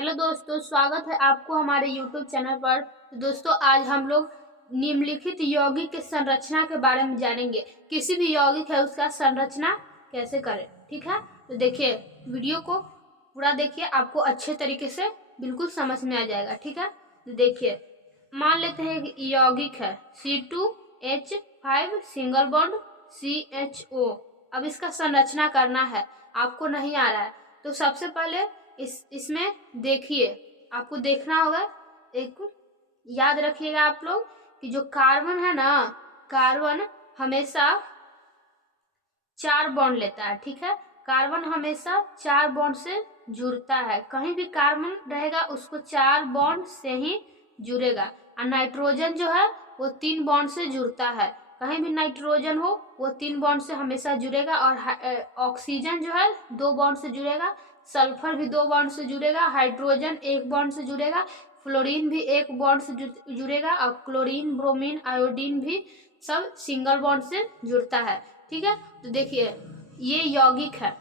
Hello दोस्तों, स्वागत है आपको हमारे यूट्यूब चैनल पर। तो दोस्तों, आज हम लोग निम्नलिखित यौगिक के संरचना के बारे में जानेंगे। किसी भी यौगिक है उसका संरचना कैसे करें, ठीक है। तो देखिए, वीडियो को पूरा देखिए, आपको अच्छे तरीके से बिल्कुल समझ में आ जाएगा, ठीक है। तो देखिए, मान लेते हैं कि यौगिक है C2H5 सिंगल बॉन्ड CHO। अब इसका संरचना करना है, आपको नहीं आ रहा है तो सबसे पहले इसमें देखिए, आपको देखना होगा। एक याद रखिएगा आप लोग कि जो कार्बन है ना, कार्बन हमेशा 4 बॉन्ड लेता है, ठीक है। कार्बन हमेशा 4 बॉन्ड से जुड़ता है। कहीं भी कार्बन रहेगा उसको 4 बॉन्ड से ही जुड़ेगा। और नाइट्रोजन जो है वो 3 बॉन्ड से जुड़ता है। कहीं भी नाइट्रोजन हो वो 3 बॉन्ड से हमेशा जुड़ेगा। और ऑक्सीजन जो है 2 बॉन्ड से जुड़ेगा। सल्फर भी 2 बॉन्ड से जुड़ेगा। हाइड्रोजन 1 बॉन्ड से जुड़ेगा। फ्लोरीन भी 1 बॉन्ड से जुड़ेगा। और क्लोरीन, ब्रोमीन, आयोडीन भी सब सिंगल बॉन्ड से जुड़ता है, ठीक है। तो देखिए, ये यौगिक है।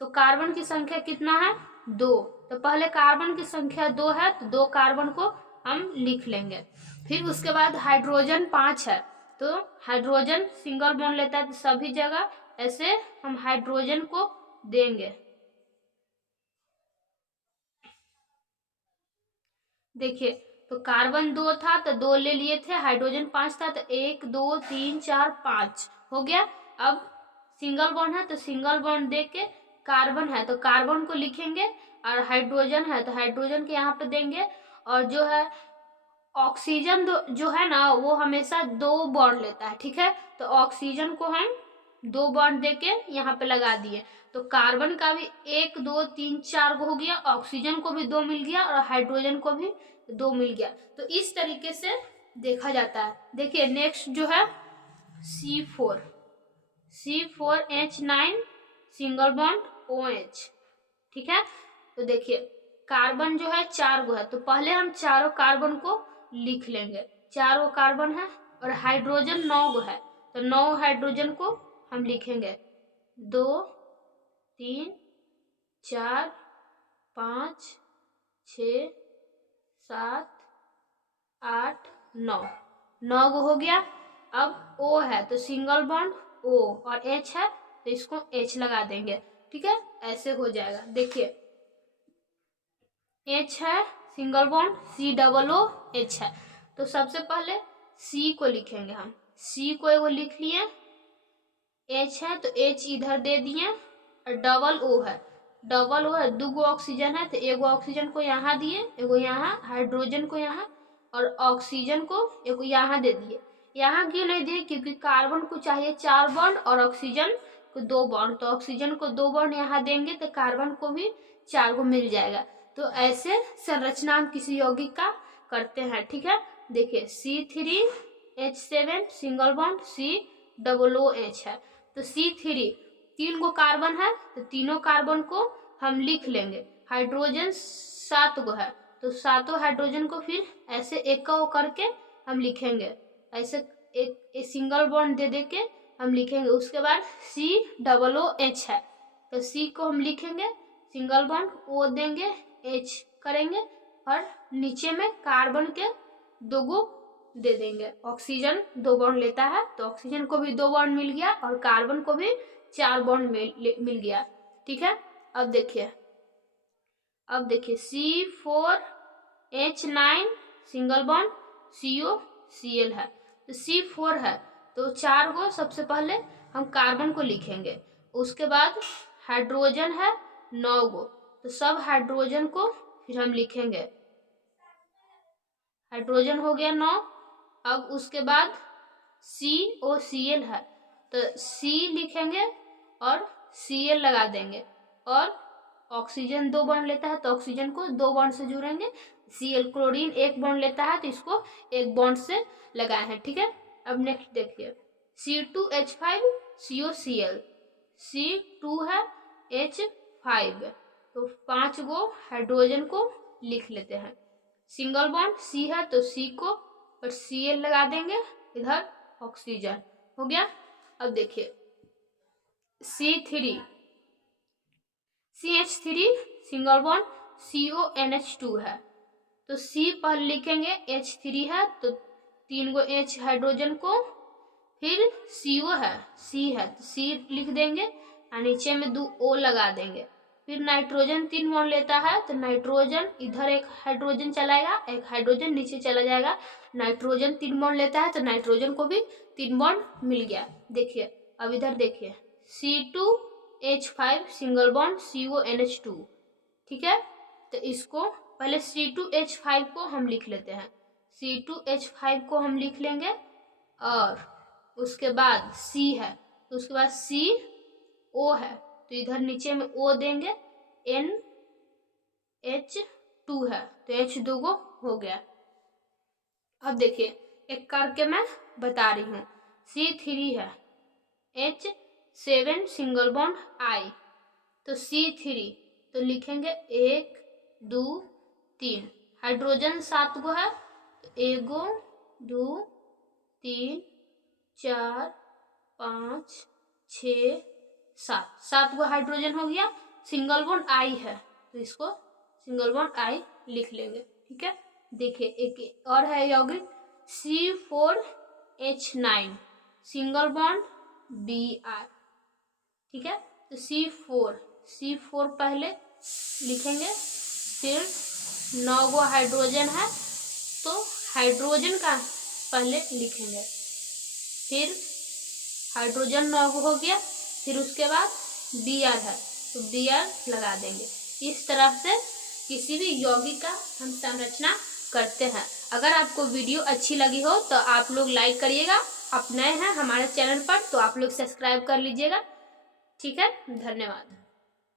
तो कार्बन की संख्या कितना है? 2। तो पहले कार्बन की संख्या 2 है तो 2 कार्बन को हम लिख लेंगे। फिर उसके बाद हाइड्रोजन 5 है तो हाइड्रोजन सिंगल बॉन्ड लेता है, तो सभी जगह ऐसे हम हाइड्रोजन को देंगे। देखिए, तो कार्बन 2 था तो 2 ले लिए थे, हाइड्रोजन 5 था तो 1 2 3 4 5 हो गया। अब सिंगल बॉन्ड है तो सिंगल बॉन्ड दे के, कार्बन है तो कार्बन को लिखेंगे, और हाइड्रोजन है तो हाइड्रोजन के यहाँ पे देंगे। और जो है ऑक्सीजन जो है ना, वो हमेशा 2 बॉन्ड लेता है, ठीक है। तो ऑक्सीजन को हम 2 बॉन्ड देके यहाँ पे लगा दिए। तो कार्बन का भी 1 2 3 4 हो गया, ऑक्सीजन को भी 2 मिल गया और हाइड्रोजन को भी 2 मिल गया। तो इस तरीके से देखा जाता है। देखिए, नेक्स्ट जो है C4H9 सिंगल बॉन्ड OH, ठीक है। तो देखिए, कार्बन जो है 4 गो है तो पहले हम चारों कार्बन को लिख लेंगे। 4 कार्बन है और हाइड्रोजन 9 गो है तो 9 हाइड्रोजन को हम लिखेंगे। 2 3 4 5 6 7 8 9 गो हो गया। अब O है तो सिंगल बॉन्ड O, और H है तो इसको H लगा देंगे, ठीक है। ऐसे हो जाएगा। देखिए, H है सिंगल बॉन्ड, COOH है तो सबसे पहले C को लिखेंगे हम। C को एगो लिख लिए, H है तो H इधर दे दिए, और डबल O है। डबल O है, 2 गो ऑक्सीजन है तो एगो ऑक्सीजन को यहाँ दिए, एगो यहाँ, हाइड्रोजन को यहाँ, और ऑक्सीजन को एगो यहाँ दे दिए। यहाँ क्यों नहीं दिए? क्योंकि कार्बन को चाहिए 4 बॉन्ड और ऑक्सीजन को 2 बॉन्ड। तो ऑक्सीजन को 2 बॉन्ड यहाँ देंगे तो कार्बन को भी 4 को मिल जाएगा। तो ऐसे संरचना हम किसी यौगिक का करते हैं, ठीक है। देखिए, C3H7 सिंगल बॉन्ड COOH है तो C3 3 गो कार्बन है तो तीनों कार्बन को हम लिख लेंगे। हाइड्रोजन 7 गो है तो 7 हाइड्रोजन को फिर ऐसे एक करके हम लिखेंगे। ऐसे एक सिंगल बॉन्ड दे के हम लिखेंगे। उसके बाद COOH है तो C को हम लिखेंगे, सिंगल बॉन्ड O देंगे, H करेंगे, और नीचे में कार्बन के 2 गो दे देंगे। ऑक्सीजन 2 बॉन्ड लेता है तो ऑक्सीजन को भी 2 बॉन्ड मिल गया और कार्बन को भी 4 बॉन्ड मिल गया, ठीक है। अब देखिए C4H9 सिंगल बॉन्ड COCl है तो C4 है तो 4 गो सबसे पहले हम कार्बन को लिखेंगे। उसके बाद हाइड्रोजन है 9 गो तो सब हाइड्रोजन को फिर हम लिखेंगे। हाइड्रोजन हो गया 9। अब उसके बाद COCl है तो C लिखेंगे और Cl लगा देंगे। और ऑक्सीजन 2 बॉन्ड लेता है तो ऑक्सीजन को 2 बॉन्ड से जुड़ेंगे। Cl, क्लोरीन 1 बॉन्ड लेता है तो इसको 1 बॉन्ड से लगाए हैं, ठीक है। अब नेक्स्ट देखिए, C2H5 COCl, C2 है H5 तो 5 गो हाइड्रोजन को लिख लेते हैं। सिंगल बॉन्ड C है तो C को और Cl लगा देंगे, इधर ऑक्सीजन हो गया। अब देखिए, CH3 सिंगल बॉन्ड CONH2 है, तो C पर लिखेंगे, H3 है तो 3 गो H हाइड्रोजन को, फिर CO है, C है तो C लिख देंगे और नीचे में 2 O लगा देंगे। फिर नाइट्रोजन 3 बॉन्ड लेता है तो नाइट्रोजन इधर एक हाइड्रोजन चलाएगा, एक हाइड्रोजन नीचे चला जाएगा। नाइट्रोजन 3 बॉन्ड लेता है तो नाइट्रोजन को भी 3 बॉन्ड मिल गया। देखिए अब इधर देखिए C2H5 सिंगल बॉन्ड CONH2, ठीक है। तो इसको पहले C2H5 को हम लिख लेते हैं, C2H5 को हम लिख लेंगे और उसके बाद C है तो उसके बाद CO है तो इधर नीचे में O देंगे, NH2 है तो H2 को हो गया। अब देखिए एक करके मैं बता रही हूँ, C3 है, H7 सिंगल बॉन्ड I, तो C3 तो लिखेंगे 1 2 3, हाइड्रोजन 7 गो है तो 1 2 3 4 5 6 7 गो हाइड्रोजन हो गया। सिंगल बॉन्ड I है तो इसको सिंगल बॉन्ड I लिख लेंगे, ठीक है। देखिए एक और है यौगिक C4H9 सिंगल बॉन्ड Br, ठीक है। तो C4 पहले लिखेंगे, फिर 9 गो हाइड्रोजन है तो हाइड्रोजन का पहले लिखेंगे, फिर हाइड्रोजन 9 गो हो गया, फिर उसके बाद Br है तो Br लगा देंगे। इस तरह से किसी भी यौगिक का हम संरचना करते हैं। अगर आपको वीडियो अच्छी लगी हो तो आप लोग लाइक करिएगा, आप नए हैं हमारे चैनल पर तो आप लोग सब्सक्राइब कर लीजिएगा, ठीक है। धन्यवाद।